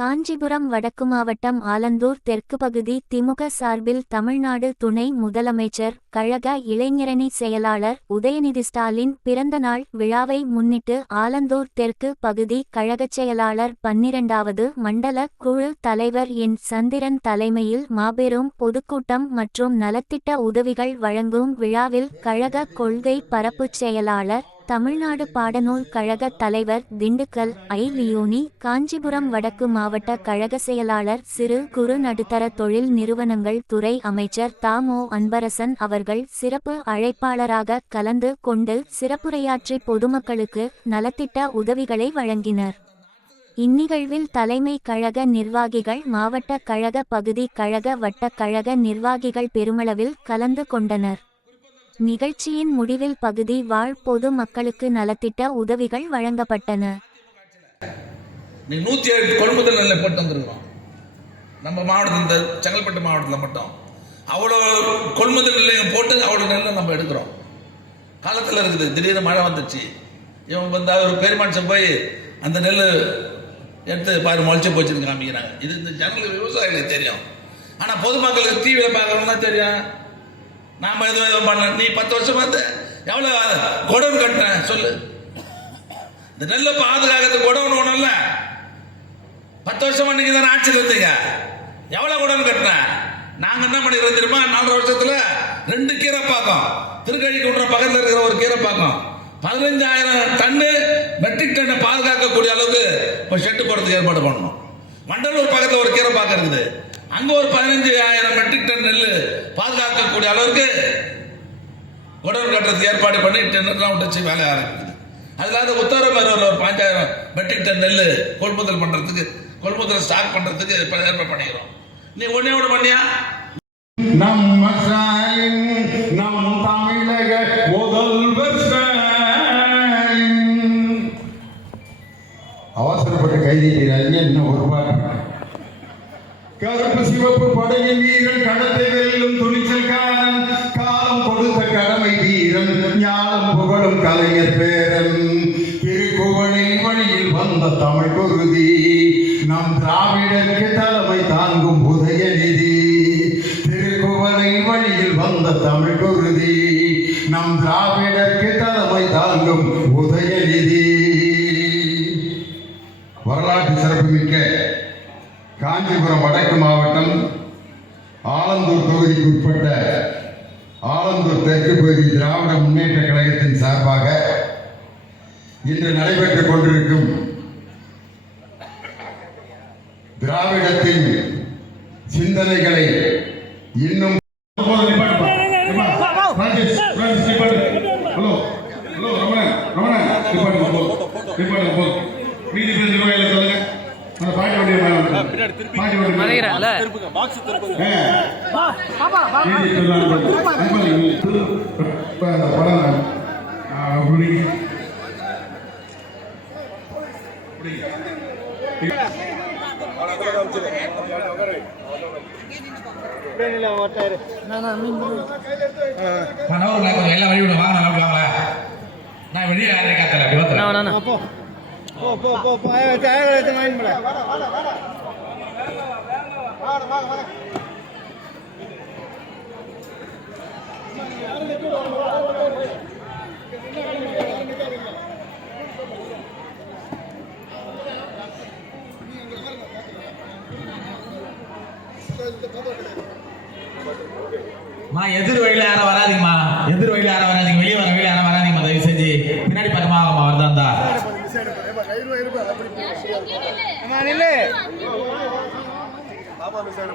காஞ்சிபுரம் வடக்கு மாவட்டம் ஆலந்தூர் தெற்கு பகுதி திமுக சார்பில் தமிழ்நாடு துணை முதலமைச்சர் கழக இளைஞரணி செயலாளர் உதயநிதி ஸ்டாலின் பிறந்தநாள் விழாவை முன்னிட்டு ஆலந்தூர் தெற்கு பகுதி கழகச் செயலாளர் பன்னிரண்டாவது மண்டல குழு தலைவர் என். சந்திரன் தலைமையில் மாபெரும் பொதுக்கூட்டம் மற்றும் நலத்திட்ட உதவிகள் வழங்கும் விழாவில் கழக கொள்கை பரப்புச் செயலாளர் தமிழ்நாடு பாடநூல் கழக தலைவர் திண்டுக்கல் ஐ லியோனி காஞ்சிபுரம் வடக்கு மாவட்ட கழக செயலாளர் சிறு குறு நடுத்தர தொழில் நிறுவனங்கள் துறை அமைச்சர் தாமோ அன்பரசன் அவர்கள் சிறப்பு அழைப்பாளராக கலந்து கொண்டு சிறப்புரையாற்றி பொதுமக்களுக்கு நலத்திட்ட உதவிகளை வழங்கினர். இந்நிகழ்வில் தலைமை கழக நிர்வாகிகள் மாவட்ட கழக பகுதி கழக வட்ட கழக நிர்வாகிகள் பெருமளவில் கலந்து கொண்டனர். நிகழ்ச்சியின் முடிவில் பகுதி வாழ் பொது மக்களுக்கு நலத்திட்ட உதவிகள் வழங்கப்பட்டன. நூற்றி ஏழு கொள்முதல் நிலைப்பட்டு போட்டு வந்திருக்கிறோம். நம்ம மாவட்டத்தில் இந்த செங்கல்பட்டு மாவட்டத்தில் மட்டும். அவ்வளோ கொள்முதல் நிலையம் போட்டு அவ்வளோ நெல்லை நம்ம எடுக்கிறோம். காலத்தில் இருக்குது திடீர்னு மழை வந்துச்சு. இவன் வந்து ஒரு பெருமாட்சம் போய் அந்த நெல் எடுத்து பாரு முளைச்சி போச்சுன்னு காமிக்கிறாங்க. இது இந்த ஜனங்களுக்கு விவசாயிகளுக்கு தெரியும். ஆனால் பொதுமக்களுக்கு டிவியில் பார்க்கறவங்க தெரியும். நாம் எதுவும் எதுவும் பண்ண நீ பத்து வருஷம் பார்த்து எவ்வளோ குடவுன் கட்டின சொல்லு. இந்த நெல்லை பாதுகாக்கிறதுக்கு குடவுன் ஒன்றும் பத்து வருஷம் நீங்க தானே ஆட்சியில் இருந்தீங்க? எவ்வளோ குடவுன் கட்டின நாங்கள் என்ன பண்ணிக்கிறோம் தெரியுமா? நாலரை வருஷத்தில் ரெண்டு கீரை பார்க்கோம் திருக்கழி குன்ற பக்கத்தில் இருக்கிற ஒரு கீரை பார்க்கோம் பதினஞ்சாயிரம் டன்னு மெட்ரிக் டன்னை பாதுகாக்கக்கூடிய அளவுக்கு இப்போ ஷெட்டு போடுறதுக்கு ஏற்பாடு பண்ணணும். மண்டலூர் பக்கத்தில் ஒரு கீரை பார்க்கறது இருக்குது. அங்க ஒரு பதினஞ்சு ஆயிரம் மெட்ரிக் டன் நெல் பாதுகாக்கக்கூடிய அளவுக்கு உடல் கட்டுறதுக்கு ஏற்பாடு பண்ணி டெண்டர்லாம் விட்டுச்சு வேலை ஆரம்பிக்குது. அதில் அந்த ஒரு பாஞ்சாயிரம் மெட்ரிக் டன் நெல் கொள்முதல் பண்றதுக்கு கொள்முதல் ஸ்டாக் பண்றதுக்கு ஏற்பாடு பண்ணிக்கிறோம். நீ ஒன்னே ஒன்று பண்ணியா? நம்ம நம் தமிழக முதல்வர் அவசரப்பட்டு கைதி என்ன ஒரு பாட்டு கருப்பு சிவப்பு படையின் வீரன் கடத்தை வெல்லும் துணிச்சல்காரன் காலம் கொடுத்த கடமை வீரன் ஞானம் புகழும் கலைஞர் பேரன். திருக்குவளை வழியில் வந்த தமிழ் குருதி நம் திராவிடருக்கு தலைமை தாங்கும் உதயநிதி திருக்குவளை வழியில் வந்த தமிழ் குருதி நம் திராவிடருக்கு தலைமை தாங்கும் உதயநிதி வரலாற்று சிறப்புமிக்க காஞ்சிபுரம் வடக்கு மாவட்டம் ஆலந்தூர் தொகுதிக்கு உட்பட்ட ஆலந்தூர் தெற்கு பகுதி திராவிட முன்னேற்ற கழகத்தின் சார்பாக இன்று நடைபெற்றுக் கொண்டிருக்கும் திராவிடத்தின் சிந்தனைகளை இன்னும் ஹலோ பாட்டி வண்டியை மேல பாட்டி வண்டி மறைகிறாங்கல்ல படம் அப்படி மனோர் நான் கொஞ்சம் எல்லாம் வழி விடு வாங்க நல்லா வாங்கல நான் வெளியே யாரையும் காத்தல அப்படி வந்து அண்ணா, அண்ணா. மா எதிர் வழியில யாரும் வராதிங்கம்மா. எதிர் வழியில யாரும் வராதிங்க. வெளியே வர வெளியே யாரும் வராதிங்கம்மா. தயவு செஞ்சு பின்னாடி பக்கமாக வருதான் தான். நில்லு பாப்பா மிஸ் ஆயிட